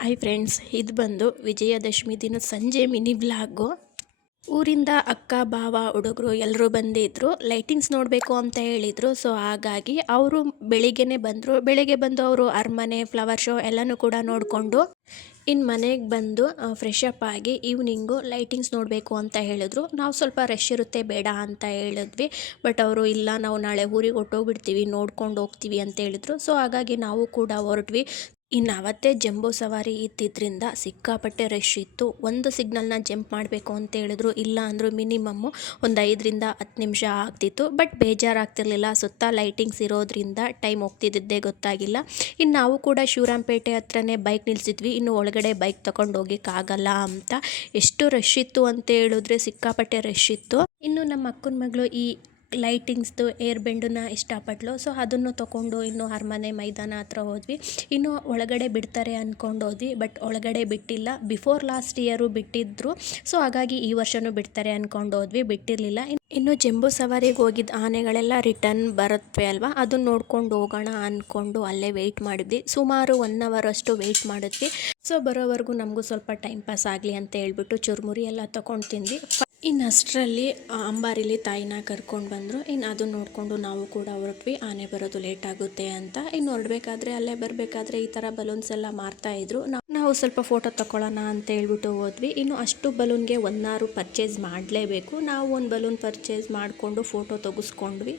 Hi friends, ಇದು ಬಂದು ವಿಜಯದಶಮಿ ದಿನ ಸಂಜೆ ಮಿನಿ ಬ್ಲಾಗು. ಊರಿಂದ ಅಕ್ಕ ಬಾವ ಹುಡುಗರು ಎಲ್ಲರೂ ಬಂದಿದ್ರು. ಲೈಟಿಂಗ್ಸ್ ನೋಡಬೇಕು ಅಂತ ಹೇಳಿದರು. ಸೊ ಹಾಗಾಗಿ ಅವರು ಬೆಳಿಗ್ಗೆನೇ ಬಂದರು. ಬೆಳಿಗ್ಗೆ ಬಂದು ಅವರು ಅರಮನೆ ಫ್ಲವರ್ ಶೋ ಎಲ್ಲನೂ ಕೂಡ ನೋಡಿಕೊಂಡು ಇನ್ನು ಮನೆಗೆ ಬಂದು ಫ್ರೆಶ್ ಅಪ್ ಆಗಿ ಈವ್ನಿಂಗು ಲೈಟಿಂಗ್ಸ್ ನೋಡಬೇಕು ಅಂತ ಹೇಳಿದ್ರು. ನಾವು ಸ್ವಲ್ಪ ರಶ್ ಇರುತ್ತೆ ಬೇಡ ಅಂತ ಹೇಳಿದ್ವಿ. ಬಟ್ ಅವರು ಇಲ್ಲ, ನಾವು ನಾಳೆ ಊರಿಗೆ ಹೊಟ್ಟೋಗ್ಬಿಡ್ತೀವಿ, ನೋಡ್ಕೊಂಡು ಹೋಗ್ತೀವಿ ಅಂತ ಹೇಳಿದ್ರು. ಸೊ ಹಾಗಾಗಿ ನಾವು ಕೂಡ ಹೊರಟ್ವಿ. ಇನ್ನು ಅವತ್ತೇ ಜಂಬೂ ಸವಾರಿ ಇದ್ದಿದ್ದರಿಂದ ಸಿಕ್ಕಾಪಟ್ಟೆ ರಶ್ ಇತ್ತು. ಒಂದು ಸಿಗ್ನಲ್ನ ಜಂಪ್ ಮಾಡಬೇಕು ಅಂತ ಹೇಳಿದ್ರು. ಇಲ್ಲ ಅಂದರೂ ಮಿನಿಮಮ್ಮು ಒಂದು 5-10 ನಿಮಿಷ ಆಗ್ತಿತ್ತು. ಬಟ್ ಬೇಜಾರಾಗ್ತಿರ್ಲಿಲ್ಲ, ಸುತ್ತ ಲೈಟಿಂಗ್ಸ್ ಇರೋದ್ರಿಂದ ಟೈಮ್ ಹೋಗ್ತಿದ್ದೇ ಗೊತ್ತಾಗಿಲ್ಲ. ಇನ್ನು ನಾವು ಕೂಡ ಶಿವರಾಂಪೇಟೆ ಹತ್ರನೇ ಬೈಕ್ ನಿಲ್ಲಿಸಿದ್ವಿ. ಇನ್ನು ಒಳಗಡೆ ಬೈಕ್ ತೊಗೊಂಡು ಹೋಗೋಕ್ಕಾಗಲ್ಲ ಅಂತ. ಎಷ್ಟು ರಶ್ ಇತ್ತು ಅಂತ ಹೇಳಿದ್ರೆ ಸಿಕ್ಕಾಪಟ್ಟೆ ರಶ್ ಇತ್ತು. ಇನ್ನು ನಮ್ಮ ಅಕ್ಕನ ಮಗಳು ಈ ಲೈಟಿಂಗ್ಸ್ದು ಏರ್ ಬೆಂಡನ್ನ ಇಷ್ಟಪಟ್ಲು. ಸೊ ಅದನ್ನು ತೊಗೊಂಡು ಇನ್ನು ಅರಮನೆ ಮೈದಾನ ಹತ್ರ ಹೋದ್ವಿ. ಇನ್ನು ಒಳಗಡೆ ಬಿಡ್ತಾರೆ ಅಂದ್ಕೊಂಡು ಹೋದ್ವಿ. ಬಟ್ ಒಳಗಡೆ ಬಿಟ್ಟಿಲ್ಲ. ಬಿಫೋರ್ ಲಾಸ್ಟ್ ಇಯರು ಬಿಟ್ಟಿದ್ರು. ಸೊ ಹಾಗಾಗಿ ಈ ವರ್ಷವೂ ಬಿಡ್ತಾರೆ ಅಂದ್ಕೊಂಡು ಹೋದ್ವಿ, ಬಿಟ್ಟಿರಲಿಲ್ಲ. ಇನ್ನು ಜಂಬೂ ಸವಾರಿಗೆ ಹೋಗಿದ್ದ ಆನೆಗಳೆಲ್ಲ ರಿಟರ್ನ್ ಬರುತ್ತವೆ ಅಲ್ವಾ, ಅದನ್ನು ನೋಡ್ಕೊಂಡು ಹೋಗೋಣ ಅಂದ್ಕೊಂಡು ಅಲ್ಲೇ ವೆಯ್ಟ್ ಮಾಡಿದ್ವಿ. ಸುಮಾರು 1 ಅವರ್ ಅಷ್ಟು ವೆಯ್ಟ್ ಮಾಡಿದ್ವಿ. ಸೊ ಬರೋವರೆಗೂ ನಮಗೂ ಸ್ವಲ್ಪ ಟೈಮ್ ಪಾಸ್ ಆಗಲಿ ಅಂತ ಹೇಳ್ಬಿಟ್ಟು ಚುರುಮುರಿ ಎಲ್ಲ ತೊಗೊಂಡು ತಿಂದ್ವಿ. ಇನ್ನು ಅಷ್ಟರಲ್ಲಿ ಅಂಬಾರಿಲಿ ತಾಯಿನ ಕರ್ಕೊಂಡು ಬಂದರು. ಇನ್ನು ಅದನ್ನು ನೋಡಿಕೊಂಡು ನಾವು ಕೂಡ ಹೊರಟ್ವಿ. ಆನೆ ಬರೋದು ಲೇಟ್ ಆಗುತ್ತೆ ಅಂತ. ಇನ್ನು ಹೊರಡಬೇಕಾದ್ರೆ ಅಲ್ಲೇ ಬರಬೇಕಾದ್ರೆ ಈ ಥರ ಬಲೂನ್ಸ್ ಎಲ್ಲ ಮಾರ್ತಾಯಿದ್ರು. ನಾವು ಸ್ವಲ್ಪ ಫೋಟೋ ತಗೊಳ್ಳೋಣ ಅಂತ ಹೇಳ್ಬಿಟ್ಟು ಹೋದ್ವಿ. ಇನ್ನು ಅಷ್ಟು ಬಲೂನ್ಗೆ 1 ಅವರ್ ಪರ್ಚೇಸ್ ಮಾಡಲೇಬೇಕು. ನಾವು ಒಂದು ಬಲೂನ್ ಪರ್ಚೇಸ್ ಮಾಡಿಕೊಂಡು ಫೋಟೋ ತೆಗೆಸ್ಕೊಂಡ್ವಿ.